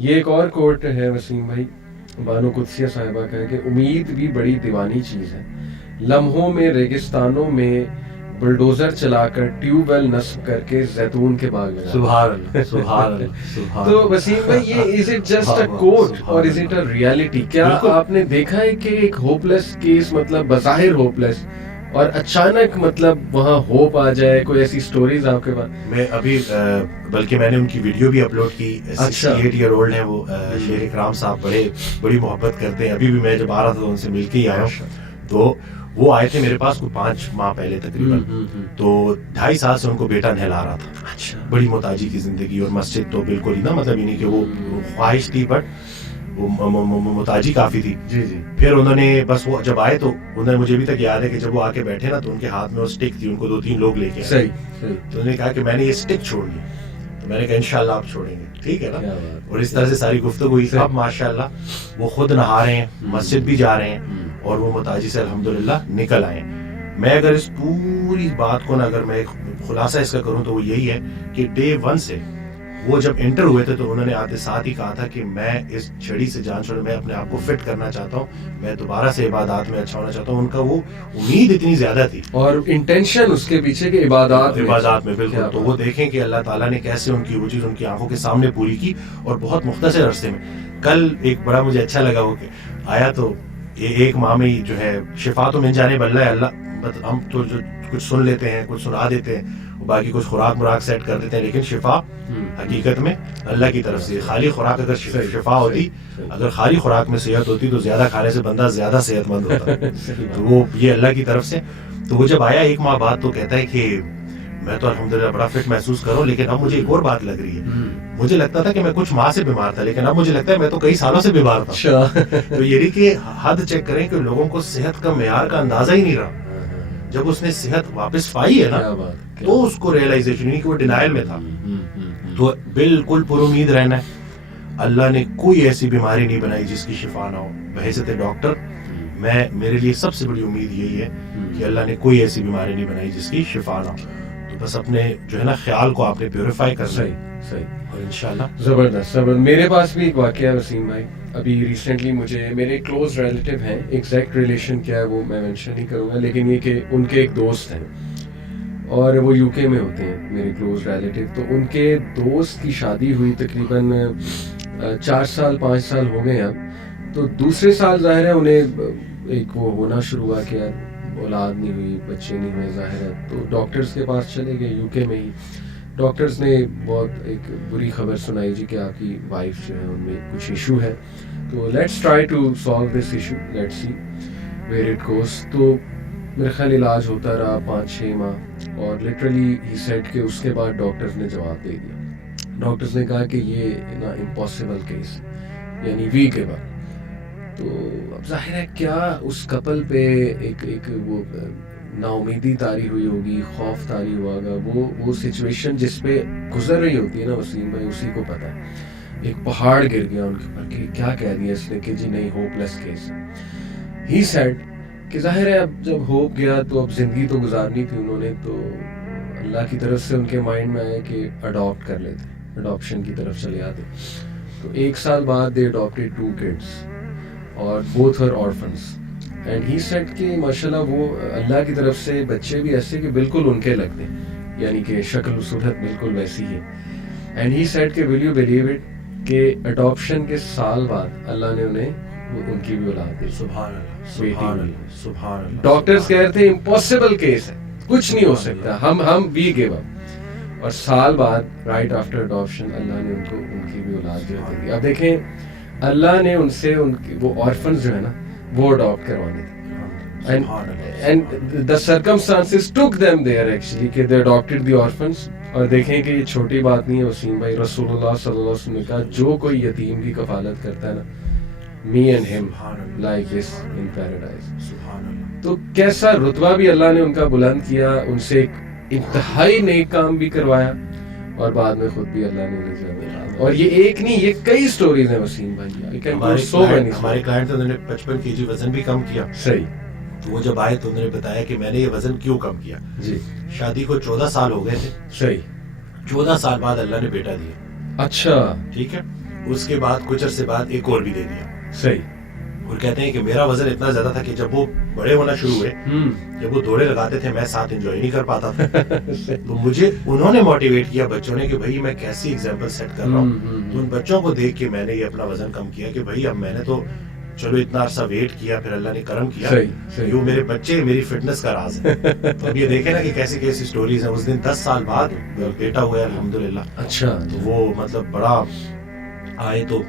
یہ ایک اور کوٹ ہے وسیم بھائی بانو قدسیہ صاحبہ کا ہے کہ امید بھی بڑی دیوانی چیز ہے، لمحوں میں ریگستانوں میں بلڈوزر چلا کر ٹیوب ویل نصب کر کے زیتون کے باغ لگا. سبحان اللہ سبحان اللہ سبحان تو وسیم بھائی یہ از اٹ جسٹ اے کوٹ اور از اٹ اے ریالٹی؟ کیا آپ نے دیکھا ہے کہ ایک ہوپ لیس کیس مطلب بظاہر ہوپ لیس اور اچانک مطلب وہاں ہوپ آ جائے؟ کوئی ایسی سٹوریز آپ کے پاس؟ میں ابھی بلکہ میں نے ان کی ویڈیو بھی اپلوڈ کی. 68 ایئر اولڈ ہیں وہ، شیر اکرام صاحب، بڑی محبت کرتے ہیں. ابھی بھی میں جب آ رہا تھا تو ان سے مل کے ہی آیا ہوں. تو وہ آئے تھے میرے پاس کوئی 5 ماہ پہلے تقریباً. تو 2.5 سال سے ان کو بیٹا نہلا رہا تھا. بڑی محتاجی کی زندگی، اور مسجد تو بالکل ہی نا، مطلب یہ نہیں کہ وہ خواہش تھی بٹ وہ محتاجی کافی تھی. جی جی. پھر انہوں نے بس وہ جب آئے تو انہوں نے، مجھے ابھی تک یاد ہے کہ جب وہ آ کے بیٹھے نا تو ان کے ہاتھ میں وہ اسٹک تھی، ان کو 2-3 لوگ لے کے آئے. صحیح. تو انہوں نے کہا کہ میں نے یہ اسٹک چھوڑنی. تو میں نے کہا انشاءاللہ آپ چھوڑیں گے، ٹھیک ہے نا. اور اس طرح سے ساری گفتگو ہوئی. اب ماشاءاللہ وہ خود نہا رہے ہیں، مسجد بھی جا رہے ہیں، اور وہ محتاجی سے الحمدللہ نکل آئے ہیں. میں اگر اس پوری بات کو نا، اگر میں خلاصہ اس کا کروں تو وہ یہی ہے کہ ڈے 1 سے وہ جب انٹر ہوئے تھے تو انہوں نے آتے ساتھ ہی کہا تھا کہ میں اس چھڑی سے جان چھوڑ، میں اپنے آپ کو فٹ کرنا چاہتا ہوں، میں دوبارہ سے عبادات میں اچھا ہونا چاہتا ہوں. ان کا وہ امید اتنی زیادہ تھی اور انٹینشن اس کے پیچھے کہ عبادات میں بالکل. تو وہ دیکھیں کہ اللہ تعالیٰ نے کیسے ان کی وہ چیز ان کی آنکھوں کے سامنے پوری کی، اور بہت مختصر عرصے میں. کل ایک بڑا مجھے اچھا لگا وہ کہ آیا تو ایک ماہ میں جو ہے شفا تو من جانب اللہ ہے. اللہ ہم تو جو کچھ سن لیتے ہیں، کچھ سنا دیتے ہیں، باقی کچھ خوراک مراک سیٹ کر دیتے ہیں، لیکن شفا حقیقت میں اللہ کی طرف سے. خالی خوراک اگر شفا ہوتی، اگر خالی خوراک میں صحت ہوتی تو زیادہ کھانے سے بندہ زیادہ صحت مند ہوتا. تو وہ یہ اللہ کی طرف سے. تو وہ جب آیا 1 ماہ بعد تو کہتا ہے کہ میں تو الحمدللہ بڑا فٹ محسوس کروں، لیکن اب مجھے ایک اور بات لگ رہی ہے. مجھے لگتا تھا کہ میں کچھ ماہ سے بیمار تھا، لیکن اب مجھے لگتا ہے میں تو کئی سالوں سے بیمار تھا. تو یہ نہیں کہ حد چیک کریں کہ لوگوں کو صحت کا معیار کا اندازہ ہی نہیں رہا. جب اس نے صحت واپس پائی ہے نا تو اس کو ریئلائزیشن نہیں کہ وہ ڈینائل میں تھا. تو بالکل پر امید رہنا ہے. اللہ نے کوئی ایسی بیماری نہیں بنائی جس کی شفا نہ ہو. بحیثیت ڈاکٹر میرے لیے سب سے بڑی امید یہی ہے کہ اللہ نے کوئی ایسی بیماری نہیں بنائی جس کی شفا نہ ہو. تو بس اپنے جو ہے نا خیال کو آپ نے پیوریفائی کرنا. صحیح. اور انشاءاللہ زبردست. میرے پاس بھی ایک واقعہ وسیم بھائی. ابھی ریسنٹلی مجھے میرے کلوز ریلیٹیو ہیں، ایگزیکٹ ریلیشن کیا ہے وہ میں مینشن نہیں کروں گا، لیکن یہ کہ ان کے ایک دوست ہیں اور وہ یو کے میں ہوتے ہیں میرے کلوز ریلیٹیو. تو ان کے دوست کی شادی ہوئی تقریباً 4 سال 5 سال ہو گئے اب. تو دوسرے سال ظاہر ہے انہیں ایک وہ ہونا شروع ہوا کہ یار اولاد نہیں ہوئی، بچے نہیں ہوئے ظاہر ہے. تو ڈاکٹرز کے پاس چلے گئے یو کے میں ہی. ڈاکٹرز نے بہت ایک بری خبر سنائی جی کہ آپ کی وائف جو ہے ان میں کچھ ایشو ہے. تو let's try to solve this issue, let's see where it goes. تو میرے خیال علاج ہوتا رہا 5-6 ماہ، اور لٹرلی ہی سیڈ کہ اس کے بعد ڈاکٹرز نے جواب دے دیا. ڈاکٹرز نے کہا کہ یہ نا امپاسبل کیس ہے، یعنی وی کے بعد. تو اب ظاہر ہے کیا اس کپل پہ ایک وہ نا امیدی طاری ہوئی ہوگی، خوف طاری ہوا ہوگا. وہ سچویشن جس پہ گزر رہی ہوتی ہے نا وسیم بھائی، اسی کو پتہ ہے. ایک پہاڑ گر گیا ان کے اوپر کہ کیا کہہ دیا اس نے کہ جی نہیں hope less case. He said کہ ظاہر ہے اب جب ہوپ گیا تو اب زندگی تو گزارنی تھی انہوں نے. تو اللہ کی طرف سے ان کے مائنڈ میں آئے کہ اڈاپٹ کر لیتے، اڈاپشن کی طرف چلے آتے. تو 1 سال بعد دے اڈاپٹیڈ 2 kids اور both are orphans. And he said کہ ماشاءاللہ وہ اللہ کی طرف سے بچے بھی ایسے کہ بالکل ان کے لگتے ہیں، یعنی کہ شکل و صورت بالکل ویسی ہے. اینڈ ہی سیڈ کہ ول یو بلیو اٹ کہ اڈاپشن کے سال بعد اللہ نے انہیں ان کی بھی اولاد دی. سبحان اللہ سبحان اللہ سبحان اللہ. ڈاکٹرز کہہ رہے تھے امپاسبل کیس ہے، کچھ نہیں ہو سکتا، ہم وی گیو اپ. اور سال بعد رائٹ آفٹر اڈاپشن اللہ نے ان کی بھی اولاد جو ہے دی. اب دیکھیں اللہ نے ان سے وہ آرفنز جو ہے نا وہ اڈاپٹ کروانے تھے. And the circumstances took them there actually کہ they adopted the orphans. اور دیکھیں کہ یہ چھوٹی بات نہیں ہے وسیم بھائی. رسول اللہ صلی اللہ علیہ وسلم نے کہا جو کوئی یتیم کی کفالت کرتا ہے نا، me and him like this in paradise. تو کیسا رتبہ بھی اللہ نے ان کا بلند کیا، ان سے ایک انتہائی نیک کام بھی کروایا، اور بعد میں خود بھی اللہ نے انہیں جواب. اور یہ ایک نہیں، یہ کئی سٹوریز ہیں وسیم بھائی. ہمارے کلائنٹ انہوں نے 55 kg وزن بھی کم کیا. صحیح. تو وہ جب آئے تو انہوں نے بتایا کہ میں نے یہ وزن کیوں کم کیا. جی. شادی کو 14 سال ہو گئے تھے. صحیح. 14 سال بعد اللہ نے بیٹا دیا. اچھا. ٹھیک ہے. اس کے بعد کچھ عرصے بعد ایک اور بھی دے دیا. صحیح. اور کہتے ہیں کہ میرا وزن اتنا زیادہ تھا کہ جب وہ بڑے ہونا شروع ہوئے, جب وہ دوڑے لگاتے تھے, میں ساتھ انجوائے نہیں کر پاتا تھا. تو مجھے انہوں نے موٹیویٹ کیا بچوں نے کہ بھائی میں کیسی ایگزامپل سیٹ کر رہا ہوں. تو ان بچوں کو دیکھ کے میں نے یہ اپنا وزن کم کیا کہ بھائی اب میں نے تو چلو اتنا عرصہ ویٹ کیا, پھر اللہ نے کرم کیا, یہ میرے بچے میری فٹنس کا راز ہے. تو اب یہ دیکھیں نا کہ کیسی کیسی سٹوریز ہیں. اس دن 10 سال بعد بیٹا ہوا ہے الحمدللہ. اچھا. تو وہ مطلب بڑا آئے تو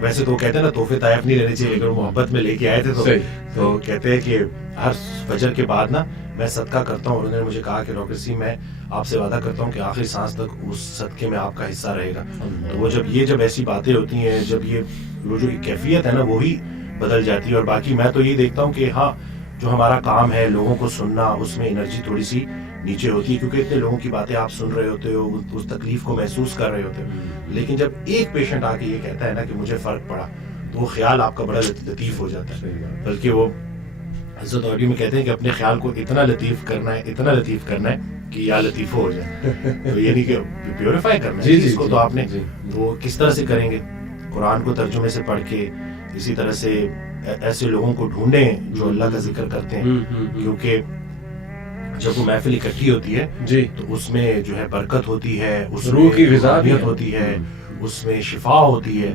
ویسے تو کہتے ہیں نا تحفے طائف نہیں رہنے چاہیے, لیکن محبت میں لے کے آئے تھے. تو کہتے ہیں کہ ہر فجر کے بعد نا میں صدقہ کرتا ہوں, اور انہوں نے مجھے کہا کہ ڈاکٹر سی میں آپ سے وعدہ کرتا ہوں کہ آخری سانس تک اس صدقے میں آپ کا حصہ رہے گا. تو وہ جب ایسی باتیں ہوتی ہیں, جب یہ جو کیفیت ہے نا وہی بدل جاتی ہے. اور باقی میں تو یہی دیکھتا ہوں کہ ہاں جو ہمارا کام ہے لوگوں کو سننا, اس میں انرجی تھوڑی سی نیچے ہوتی ہے, کیونکہ اتنے لوگوں کی باتیں آپ سن رہے ہوتے ہو, اس تکلیف کو محسوس کر رہے ہوتے ہو. لیکن جب ایک پیشنٹ آ کے یہ کہتا ہے نا کہ مجھے فرق پڑا, تو وہ خیال آپ کا بڑا لطیف ہو جاتا ہے. بلکہ وہ حضرت عربی میں کہتے ہیں کہ اپنے خیال کو اتنا لطیف کرنا ہے کہ یا لطیف ہو جائے. تو یعنی کہ پیوریفائی کرنا ہے اس کو. تو آپ نے تو کس طرح سے کریں گے؟ قرآن کو ترجمے سے پڑھ کے, اسی طرح سے ایسے لوگوں کو ڈھونڈیں جو اللہ کا ذکر کرتے ہیں, کیونکہ جب وہ محفل اکٹھی ہوتی ہے تو اس میں جو ہے برکت ہوتی ہے, اس روح کی غذائیت ہوتی ہے, اس میں شفا ہوتی ہے.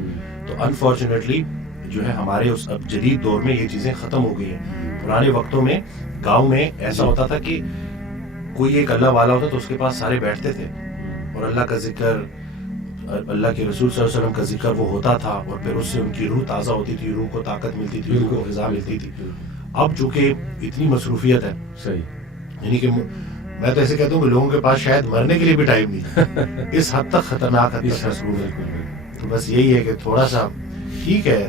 تو انفارچونیٹلی جو ہے ہمارے اس اب جدید دور میں یہ چیزیں ختم ہو گئی ہیں. پرانے وقتوں میں گاؤں میں ایسا ہوتا تھا کہ کوئی ایک اللہ والا ہوتا تو اس کے پاس سارے بیٹھتے تھے, اور اللہ کا ذکر, اللہ کے رسول صلی اللہ علیہ وسلم کا ذکر وہ ہوتا تھا, اور پھر اس سے ان کی روح تازہ ہوتی تھی, روح کو طاقت ملتی تھی, روح کو غذا ملتی تھی. اب چونکہ اتنی مصروفیت ہے, یعنی کہ میں تو ایسے کہتا ہوں کہ لوگوں کے پاس شاید مرنے کے لیے بھی ٹائم نہیں, اس حد تک خطرناک حد تک مصروف ہے. تو بس یہی ہے کہ تھوڑا سا ٹھیک ہے,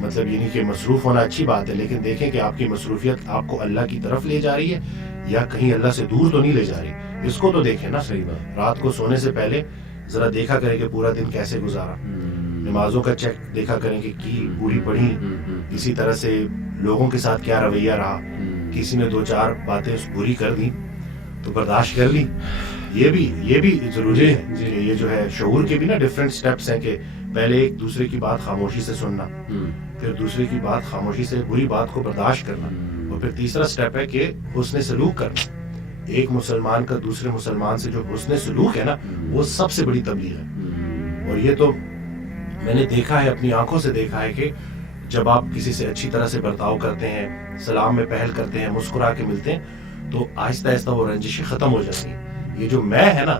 مطلب یعنی کہ مصروف ہونا اچھی بات ہے, لیکن دیکھیں کہ آپ کی مصروفیت آپ کو اللہ کی طرف لے جا رہی ہے یا کہیں اللہ سے دور تو نہیں لے جا رہی. اس کو تو دیکھیں نا. صحیح بات. رات کو سونے سے پہلے ذرا دیکھا کریں کہ پورا دن کیسے گزارا, نمازوں کا چیک دیکھا کریں کہ کی پوری پڑھی, اسی طرح سے لوگوں کے ساتھ کیا رویہ رہا, کسی نے 2-4 باتیں بری کر دی تو برداشت کر لی. یہ بھی ضروری ہے کہ یہ جو ہے شعور کے بھی نا ڈفرینٹ سٹیپس ہیں, کہ پہلے ایک دوسرے کی بات خاموشی سے سننا, پھر دوسرے کی بات خاموشی سے بری بات کو برداشت کرنا, اور پھر تیسرا سٹیپ ہے کہ حسن سلوک کرنا. ایک مسلمان کا دوسرے مسلمان سے جو حسن سلوک ہے نا وہ سب سے بڑی تبلیغ ہے. اور یہ تو میں نے دیکھا ہے, اپنی آنکھوں سے دیکھا ہے کہ جب آپ کسی سے اچھی طرح سے برتاؤ کرتے ہیں, سلام میں پہل کرتے ہیں, مسکرا کے ملتے ہیں, تو آہستہ آہستہ وہ رنجشیں ختم ہو جاتی ہیں. یہ جو میں ہے نا,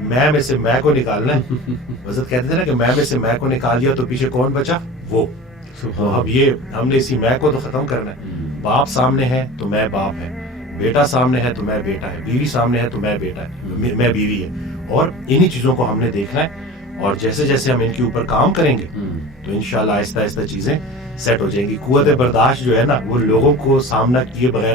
میں سے میں کو نکالنا ہے. حضرت کہتے تھے نا کہ میں سے میں کو نکال دیا تو پیچھے کون بچا؟ وہ. تو اب یہ ہم نے اسی میں کو تو ختم کرنا ہے. باپ سامنے ہے تو میں باپ ہے, بیٹا سامنے ہے تو میں بیٹا ہے, بیوی سامنے ہے تو میں بیٹا ہے, میں بیوی ہے. اور انہی چیزوں کو ہم نے دیکھنا ہے, اور جیسے جیسے ہم ان کے اوپر کام کریں گے تو انشاءاللہ آہستہ آہستہ چیزیں سیٹ ہو جائیں گی. قوت برداشت جو ہے نا وہ لوگوں کو سامنا کیے بغیر